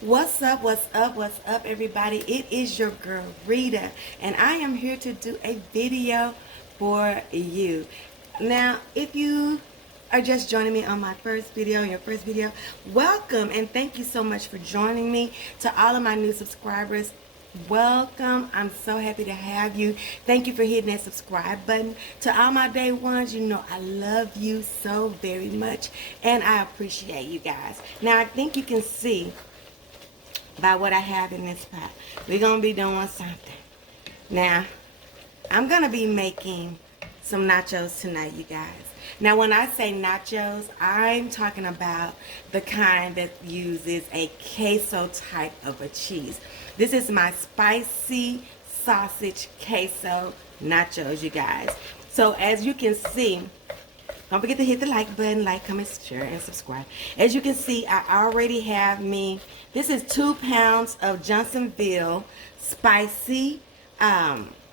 What's up, what's up, everybody? It is your girl, Rita, and I am here to do a video for you. Now, if you are just joining me on my first video, welcome, and thank you so much for joining me. To all of my new subscribers, welcome. I'm so happy to have you. Thank you for hitting that subscribe button. To all my day ones, you know I love you so very much, and I appreciate you guys. Now, I think you can see by what I have in this pot, we're gonna be doing something. Now, I'm gonna be making some nachos tonight, you guys. Now, when I say nachos, I'm talking about the kind that uses a queso type of a cheese. This is my spicy sausage queso nachos, you guys. So as you can see, don't forget to hit the like button, comment, share, and subscribe. As you can see, I already have me, this is 2 pounds of Johnsonville spicy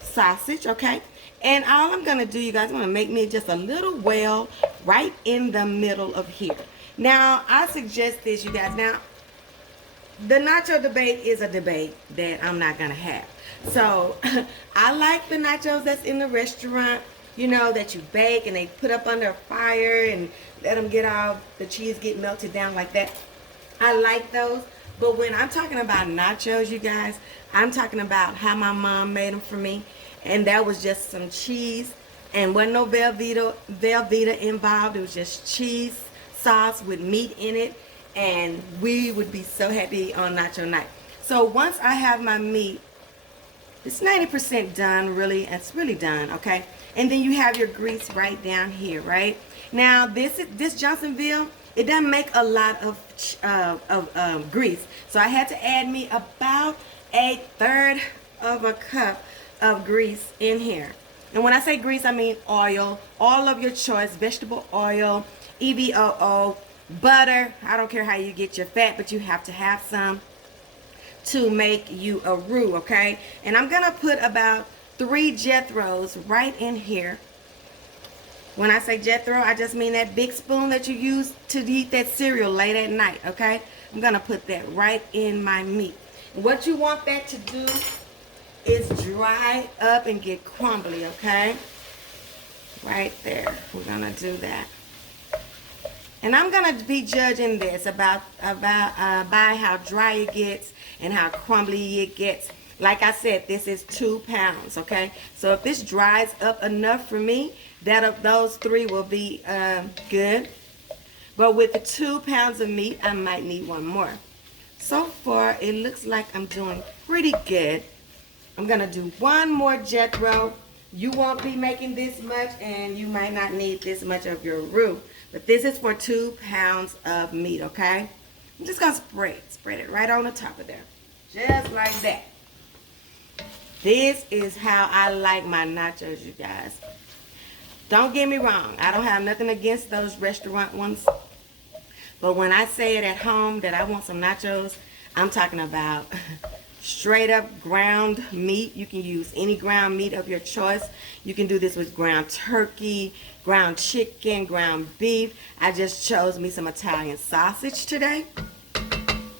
sausage, okay? And all I'm gonna do, you guys, I'm gonna make me just a little well right in the middle of here. Now, I suggest this, you guys. Now, the nacho debate is a debate that I'm not gonna have. So, I like the nachos that's in the restaurant, you know, that you bake and they put up under a fire and let them get all, the cheese get melted down like that. I like those. But when I'm talking about nachos, you guys, I'm talking about how my mom made them for me. And that was just some cheese and wasn't no Velveeta involved. It was just cheese sauce with meat in it. And we would be so happy on nacho night. So once I have my meat, it's 90% done, really. It's really done, okay? And then you have your grease right down here, right? Now, this Johnsonville, it doesn't make a lot of grease. So I had to add me about 1/3 of a cup of grease in here. And when I say grease, I mean oil of your choice, vegetable oil, EVOO, butter. I don't care how you get your fat, but you have to have some to make you a roux, okay? And I'm gonna put about 3 Jethros right in here. When I say Jethro, I just mean that big spoon that you use to eat that cereal late at night, okay? I'm gonna put that right in my meat. And what you want that to do is dry up and get crumbly, okay? Right there, we're gonna do that. And I'm gonna be judging this by how dry it gets and how crumbly it gets. Like I said, this is 2 pounds, okay? So if this dries up enough for me, those 3 will be good. But with the 2 pounds of meat, I might need 1 more. So far, it looks like I'm doing pretty good. I'm gonna do 1 more Jethro. You won't be making this much, and you might not need this much of your roux. But this is for 2 pounds of meat, okay? I'm just gonna spread it right on the top of there. Just like that. This is how I like my nachos, you guys. Don't get me wrong. I don't have nothing against those restaurant ones. But when I say it at home that I want some nachos, I'm talking about straight up ground meat. You can use any ground meat of your choice. You can do this with ground turkey, ground chicken, ground beef. I just chose me some Italian sausage today.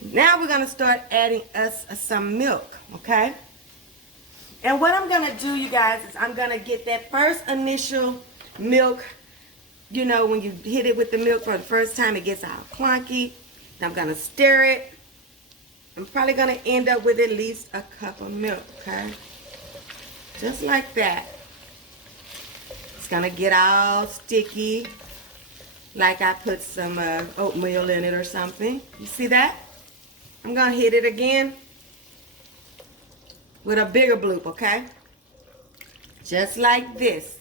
Now we're going to start adding us some milk, okay? And what I'm going to do, you guys, is I'm going to get that first initial milk. You know, when you hit it with the milk for the first time, it gets all clunky. I'm going to stir it. I'm probably going to end up with at least a cup of milk, okay? Just like that. It's going to get all sticky, like I put some oatmeal in it or something. You see that? I'm going to hit it again with a bigger bloop, okay? Just like this.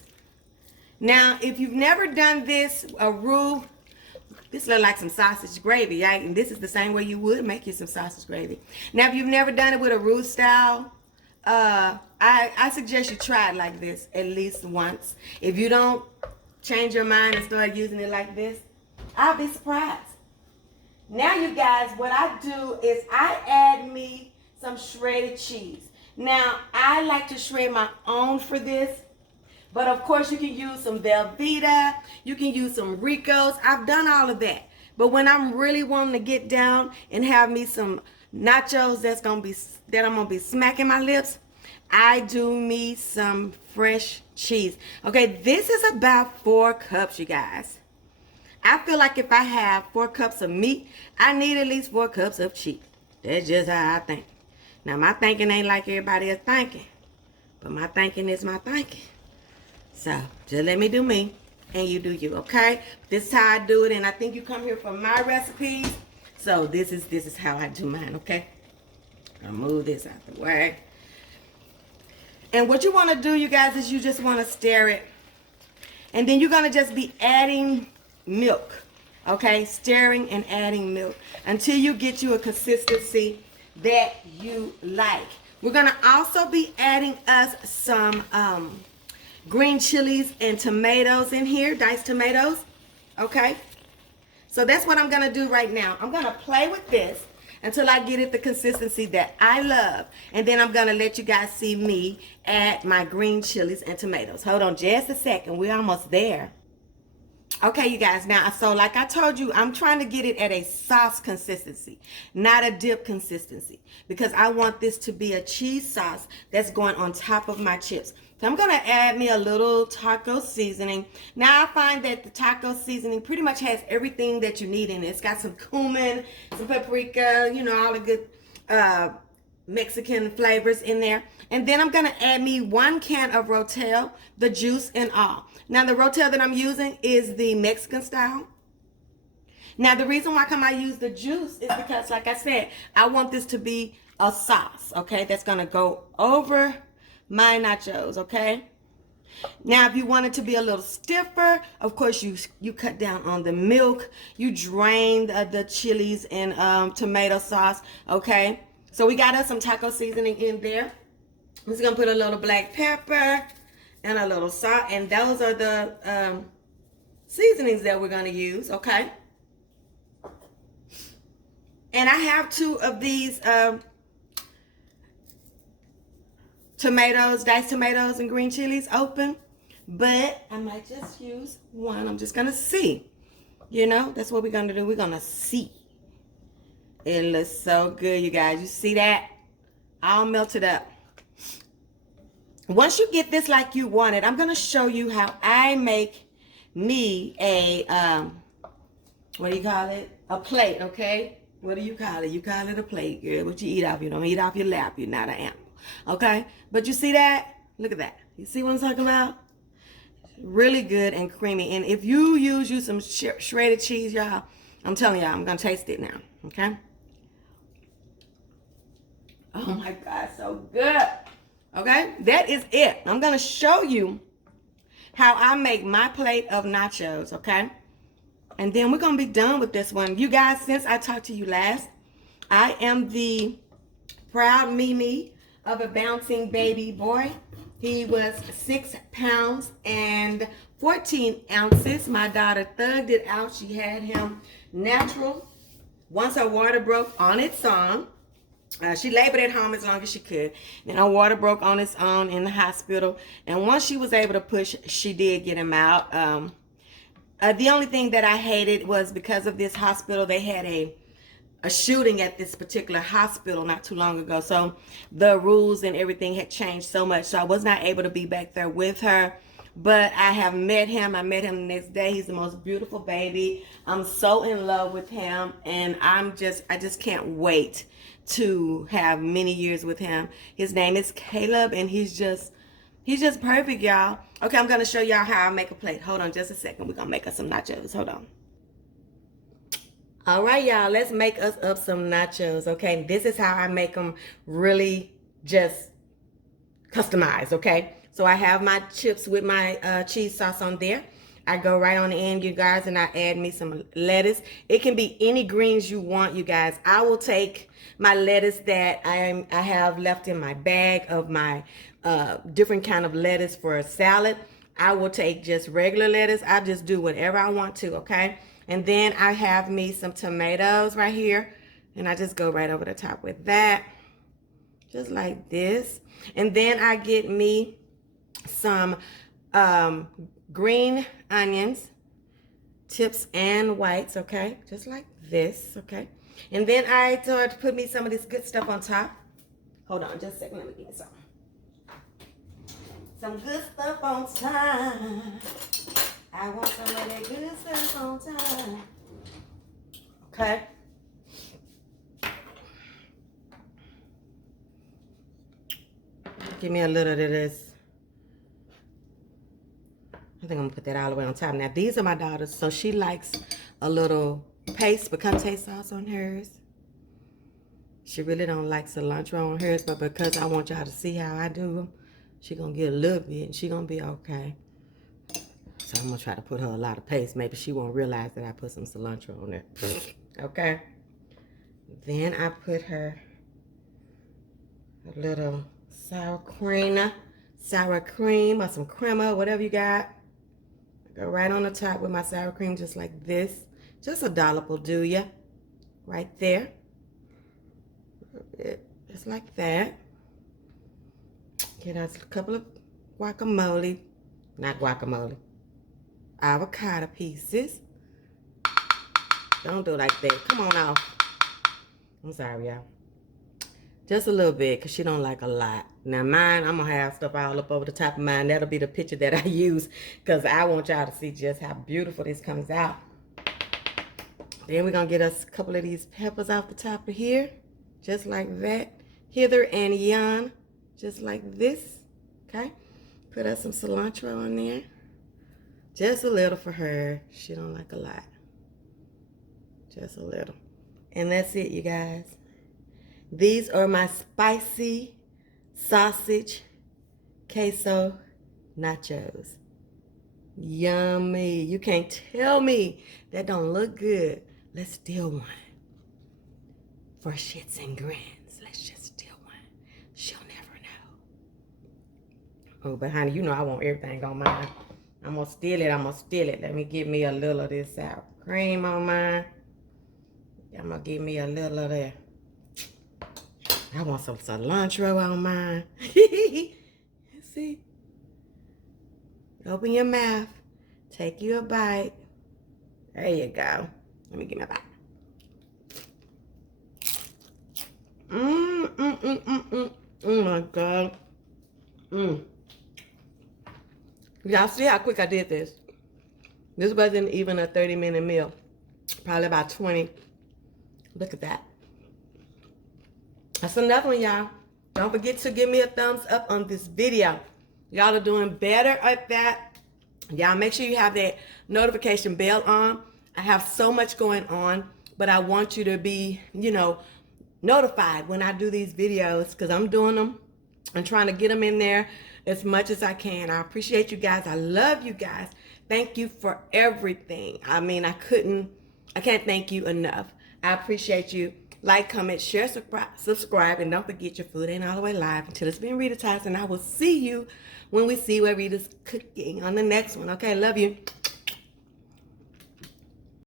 Now, if you've never done this, a roux, this looks like some sausage gravy, right? And this is the same way you would make you some sausage gravy. Now, if you've never done it with a roux style, I suggest you try it like this at least once. If you don't change your mind and start using it like this, I'll be surprised. Now, you guys, what I do is I add me some shredded cheese. Now, I like to shred my own for this. But of course, you can use some Velveeta. You can use some Ricos. I've done all of that. But when I'm really wanting to get down and have me some nachos that I'm gonna be smacking my lips, I do me some fresh cheese. Okay, this is about 4 cups, you guys. I feel like if I have 4 cups of meat, I need at least 4 cups of cheese. That's just how I think. Now, my thinking ain't like everybody else thinking, but my thinking is my thinking. So, just let me do me, and you do you, okay? This is how I do it, and I think you come here for my recipes. So, this is how I do mine, okay? I'll move this out the way. And what you want to do, you guys, is you just want to stir it. And then you're going to just be adding milk, okay? Stirring and adding milk until you get you a consistency that you like. We're going to also be adding us some green chilies and tomatoes in here, diced tomatoes, okay? So that's what I'm going to do right now. I'm going to play with this until I get it the consistency that I love. And then I'm going to let you guys see me add my green chilies and tomatoes. Hold on just a second. We're almost there. Okay, you guys. Now, so like I told you, I'm trying to get it at a sauce consistency, not a dip consistency, because I want this to be a cheese sauce that's going on top of my chips. So I'm going to add me a little taco seasoning. Now, I find that the taco seasoning pretty much has everything that you need in it. It's got some cumin, some paprika, you know, all the good Mexican flavors in there. And then I'm going to add me 1 can of Rotel, the juice and all. Now, the Rotel that I'm using is the Mexican style. Now, the reason why I use the juice is because, like I said, I want this to be a sauce, okay, that's going to go over my nachos, okay? Now, if you want it to be a little stiffer, of course, you cut down on the milk. You drain the chilies and tomato sauce, okay? So we got us some taco seasoning in there. I'm just going to put a little black pepper and a little salt. And those are the seasonings that we're going to use, okay? And I have 2 of these tomatoes, diced tomatoes and green chilies open. But I might just use 1. I'm just going to see. You know, that's what we're going to do. We're going to see. It looks so good, you guys. You see that? All melted up. Once you get this like you want it, I'm going to show you how I make me a, what do you call it? A plate, okay? What do you call it? You call it a plate, girl. What you eat off, you don't eat off your lap. You're not an animal, okay? But you see that? Look at that. You see what I'm talking about? Really good and creamy. And if you use some shredded cheese, y'all, I'm telling y'all, I'm going to taste it now, okay? Oh my God, so good. Okay, that is it. I'm going to show you how I make my plate of nachos, okay? And then we're going to be done with this one. You guys, since I talked to you last, I am the proud Mimi of a bouncing baby boy. He was 6 pounds and 14 ounces. My daughter thugged it out. She had him natural. Once her water broke on its own, she labored at home as long as she could. Then her water broke on its own in the hospital. And once she was able to push, she did get him out. The only thing that I hated was because of this hospital, they had a shooting at this particular hospital not too long ago. So the rules and everything had changed so much. So I was not able to be back there with her. But I have met him. I met him the next day. He's the most beautiful baby. I'm so in love with him. And I just can't wait to have many years with him. His name is Caleb, and he's just perfect, y'all. Okay, I'm going to show y'all how I make a plate. Hold on just a second. We're going to make us some nachos. Hold on. All right, y'all. Let's make us up some nachos, okay? This is how I make them really just customized, okay? So I have my chips with my cheese sauce on there. I go right on the end, you guys, and I add me some lettuce. It can be any greens you want, you guys. I will take my lettuce that I have left in my bag of my different kind of lettuce for a salad. I will take just regular lettuce. I just do whatever I want to, okay? And then I have me some tomatoes right here, and I just go right over the top with that, just like this. And then I get me some green onions, tips and whites, okay? Just like this, okay? And then I told her to put me some of this good stuff on top. Hold on just a second, let me get some. Some good stuff on time. I want some of that good stuff on time. Okay? Give me a little of this. I think I'm gonna put that all the way on top. Now these are my daughters, so she likes a little paste picante sauce on hers. She really don't like cilantro on hers, but because I want y'all to see how I do them, she gonna get a little bit and she gonna be okay. So I'm gonna try to put her a lot of paste. Maybe she won't realize that I put some cilantro on there. Okay. Then I put her a little sour cream or some crema, whatever you got. Go right on the top with my sour cream, just like this. Just a dollop will do ya. Right there. Just like that. Get us a couple of guacamole. Not guacamole. Avocado pieces. Don't do it like that. Come on off. I'm sorry, y'all. Just a little bit, because she don't like a lot. Now mine, I'm going to have stuff all up over the top of mine. That'll be the picture that I use, because I want y'all to see just how beautiful this comes out. Then we're going to get us a couple of these peppers off the top of here. Just like that. Hither and yon. Just like this. Okay. Put us some cilantro on there. Just a little for her. She don't like a lot. Just a little. And that's it, you guys. These are my spicy sausage queso nachos. Yummy. You can't tell me that don't look good. Let's steal one. For shits and grins. Let's just steal one. She'll never know. Oh, but honey, you know I want everything on mine. I'm going to steal it. I'm going to steal it. Let me give me a little of this sour cream on mine. I'm going to give me a little of that. I want some cilantro on mine. See? Open your mouth. Take you a bite. There you go. Let me get my bite. Oh my God. Y'all see how quick I did this? This wasn't even a 30-minute meal. Probably about 20. Look at that. That's another one, y'all. Don't forget to give me a thumbs up on this video. Y'all are doing better at that. Y'all make sure you have that notification bell on. I have so much going on, but I want you to be, you know, notified when I do these videos, because I'm doing them and trying to get them in there as much as I can. I appreciate you guys. I love you guys. Thank you for everything. I mean, I can't thank you enough. I appreciate you. Like, comment, share, subscribe, and don't forget your food ain't all the way live until it's been Ritatized, and I will see you when we see what Rita's cooking on the next one. Okay, love you.